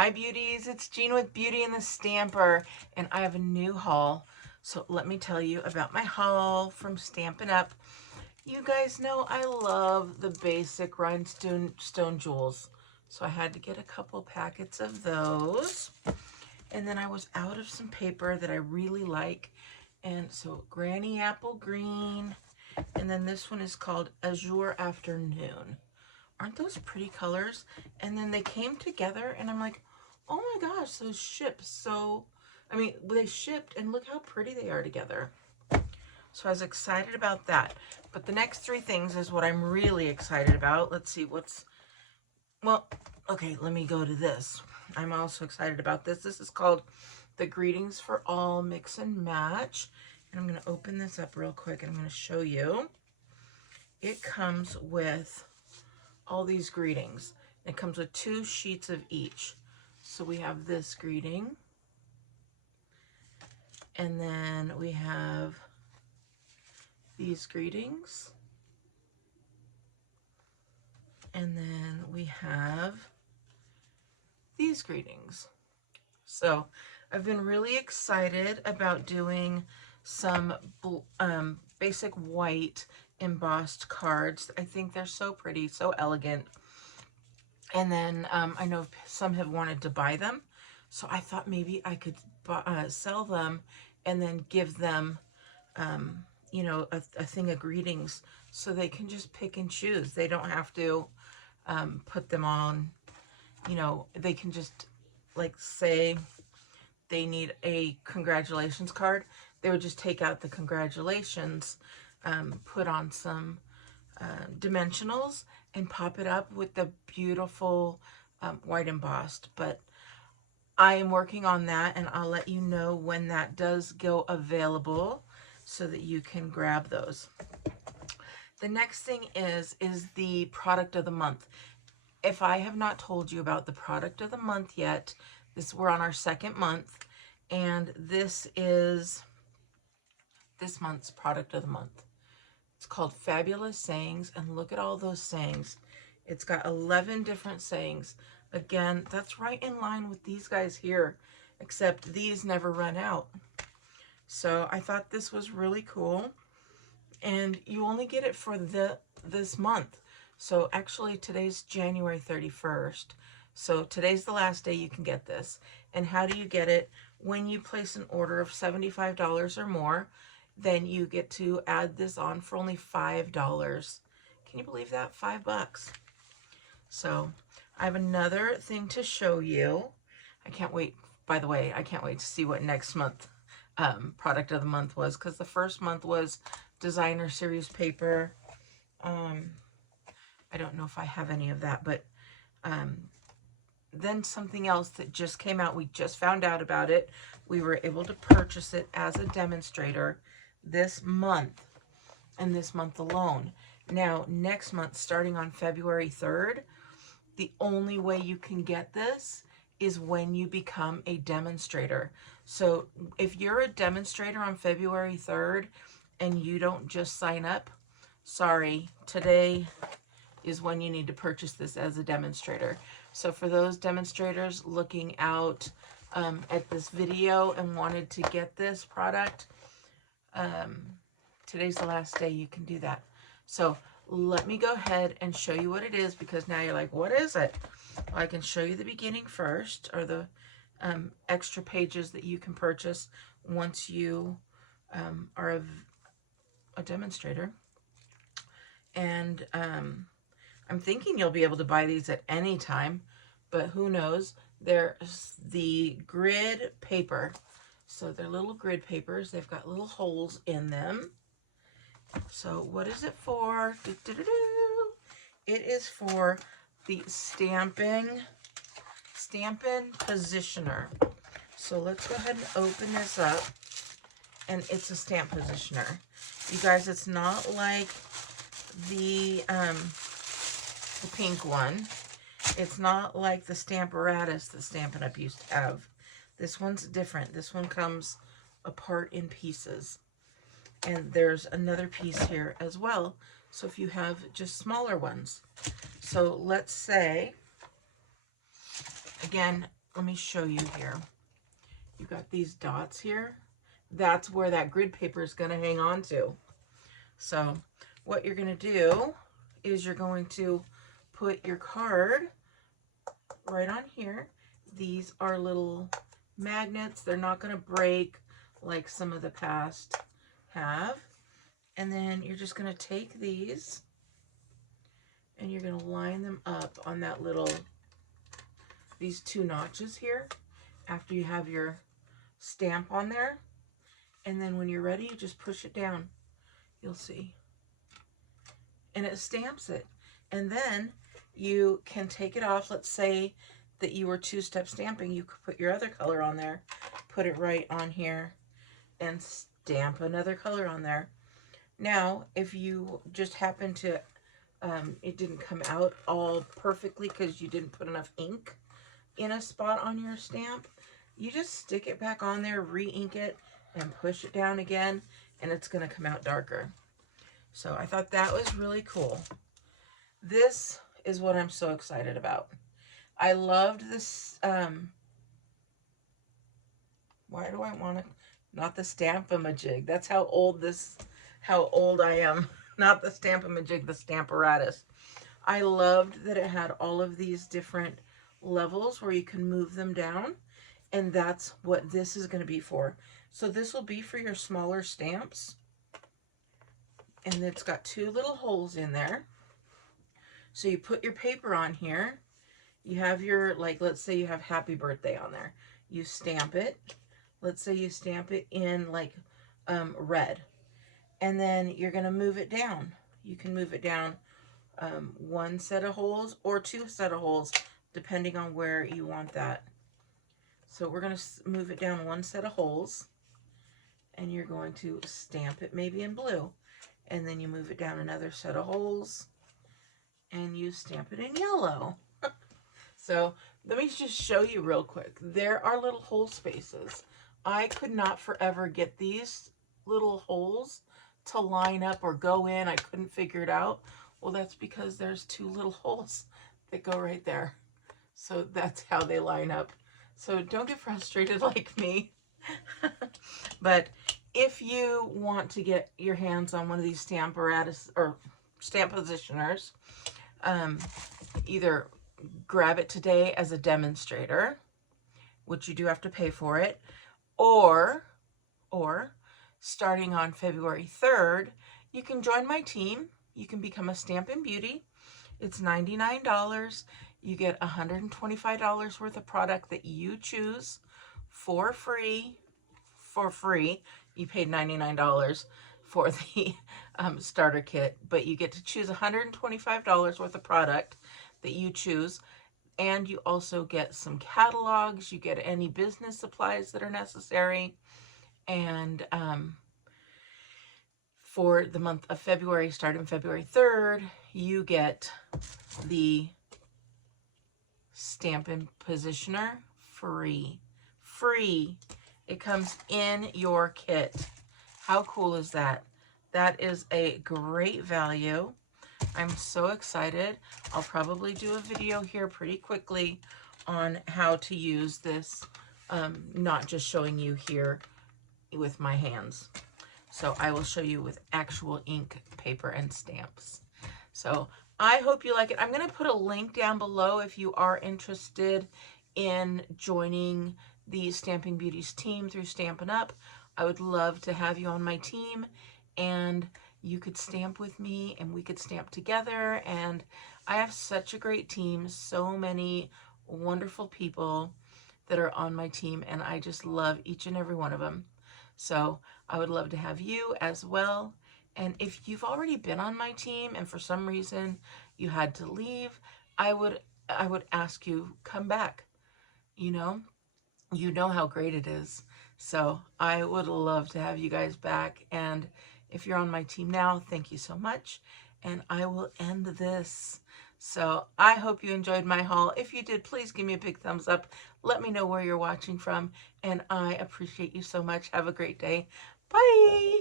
Hi beauties, it's Jean with Beauty and the Stamper, and I have a new haul. So let me tell you about my haul from Stampin' Up. You guys know I love the basic rhinestone jewels. So I had to get a couple packets of those. And then I was out of some paper that I really like. And so Granny Apple Green. And then this one is called Azure Afternoon. Aren't those pretty colors? And then they came together and I'm like, oh my gosh, those ship so, I mean, they shipped and look how pretty they are together. So I was excited about that. But the next three things is what I'm really excited about. Let's see well, okay, let me go to this. I'm also excited about this. This is called the Greetings for All Mix and Match. And I'm going to open this up real quick and I'm going to show you. It comes with all these greetings. It comes with 2 sheets of each. So we have this greeting, and then we have these greetings, and then we have these greetings. So I've been really excited about doing some basic white embossed cards. I think they're so pretty, so elegant. And then I know some have wanted to buy them, so I thought maybe I could sell them and then give them, you know, a thing of greetings so they can just pick and choose. They don't have to put them on, you know, they can just, like, say they need a congratulations card. They would just take out the congratulations, put on some dimensionals and pop it up with the beautiful white embossed. But I am working on that, and I'll let you know when that does go available so that you can grab those. The next thing is the product of the month. If I have not told you about the product of the month yet, we're on our 2nd month, and this is this month's product of the month. It's called Fabulous Sayings, and look at all those sayings. It's got 11 different sayings. Again, that's right in line with these guys here, except these never run out. So I thought this was really cool, and you only get it for this month. So actually today's January 31st. So today's the last day you can get this. And how do you get it? When you place an order of $75 or more, then you get to add this on for only $5. Can you believe that? $5. So I have another thing to show you. I can't wait. By the way, I can't wait to see what next month product of the month was, because the first month was designer series paper. I don't know if I have any of that, but then something else that just came out. We just found out about it. We were able to purchase it as a demonstrator this month, and this month alone. Now, next month, starting on February 3rd, the only way you can get this is when you become a demonstrator. So if you're a demonstrator on February 3rd and you don't just sign up, sorry, today is when you need to purchase this as a demonstrator. So for those demonstrators looking out at this video and wanted to get this product, today's the last day you can do that. So let me go ahead and show you what it is, because now you're like, what is it? Well, I can show you the beginning first, or the extra pages that you can purchase once you are a demonstrator. And I'm thinking you'll be able to buy these at any time, but who knows? There's the grid paper. So they're little grid papers. They've got little holes in them. So what is it for? It is for the Stampin Positioner. So let's go ahead and open this up. And it's a stamp positioner. You guys, it's not like the pink one. It's not like the Stamparatus that Stampin' Up! Used to have. This one's different. This one comes apart in pieces. And there's another piece here as well. So if you have just smaller ones. So let's say, again, let me show you here. You've got these dots here. That's where that grid paper is going to hang on to. So what you're going to do is you're going to put your card right on here. These are little magnets. They're not going to break like some of the past have. And then you're just going to take these and you're going to line them up on that little, these two notches here after you have your stamp on there. And then when you're ready, you just push it down. You'll see. And it stamps it. And then you can take it off. Let's say that you were two-step stamping. You could put your other color on there, put it right on here, and stamp another color on there. Now, if you just happen to, it didn't come out all perfectly because you didn't put enough ink in a spot on your stamp, you just stick it back on there, re-ink it, and push it down again, and it's going to come out darker. So I thought that was really cool. This is what I'm so excited about. I loved this, why do I want to, not the Stampin-A-Jig. That's how old I am. Not the Stampin-A-Jig, the Stamparatus. I loved that it had all of these different levels where you can move them down, and that's what this is going to be for. So this will be for your smaller stamps, and it's got two little holes in there. So you put your paper on here. You have your, like, let's say you have happy birthday on there. You stamp it. Let's say you stamp it in like red. And then you're going to move it down. You can move it down one set of holes or two set of holes, depending on where you want that. So we're going to move it down one set of holes, and you're going to stamp it maybe in blue. And then you move it down another set of holes, and you stamp it in yellow. So let me just show you real quick. There are little hole spaces. I could not forever get these little holes to line up or go in. I couldn't figure it out. Well, that's because there's two little holes that go right there. So that's how they line up. So don't get frustrated like me. But if you want to get your hands on one of these Stamparatus or stamp positioners, either grab it today as a demonstrator, which you do have to pay for it, or starting on February 3rd, you can join my team. You can become a Stampin' Beauty. It's $99. You get $125 worth of product that you choose for free. You paid $99 for the starter kit, but you get to choose $125 worth of product that you choose. And you also get some catalogs. You get any business supplies that are necessary. And for the month of February, starting February 3rd, you get the Stampin' Positioner free. It comes in your kit. How cool is that? That is a great value. I'm so excited. I'll probably do a video here pretty quickly on how to use this, not just showing you here with my hands. So I will show you with actual ink, paper, and stamps. So I hope you like it. I'm going to put a link down below if you are interested in joining the Stampin' Beauties team through Stampin' Up. I would love to have you on my team, and you could stamp with me and we could stamp together. And I have such a great team, so many wonderful people that are on my team, and I just love each and every one of them. So I would love to have you as well. And if you've already been on my team and for some reason you had to leave, I would ask you, come back. You know how great it is. So I would love to have you guys back. And if you're on my team now, thank you so much. And I will end this. So I hope you enjoyed my haul. If you did, please give me a big thumbs up. Let me know where you're watching from. And I appreciate you so much. Have a great day. Bye.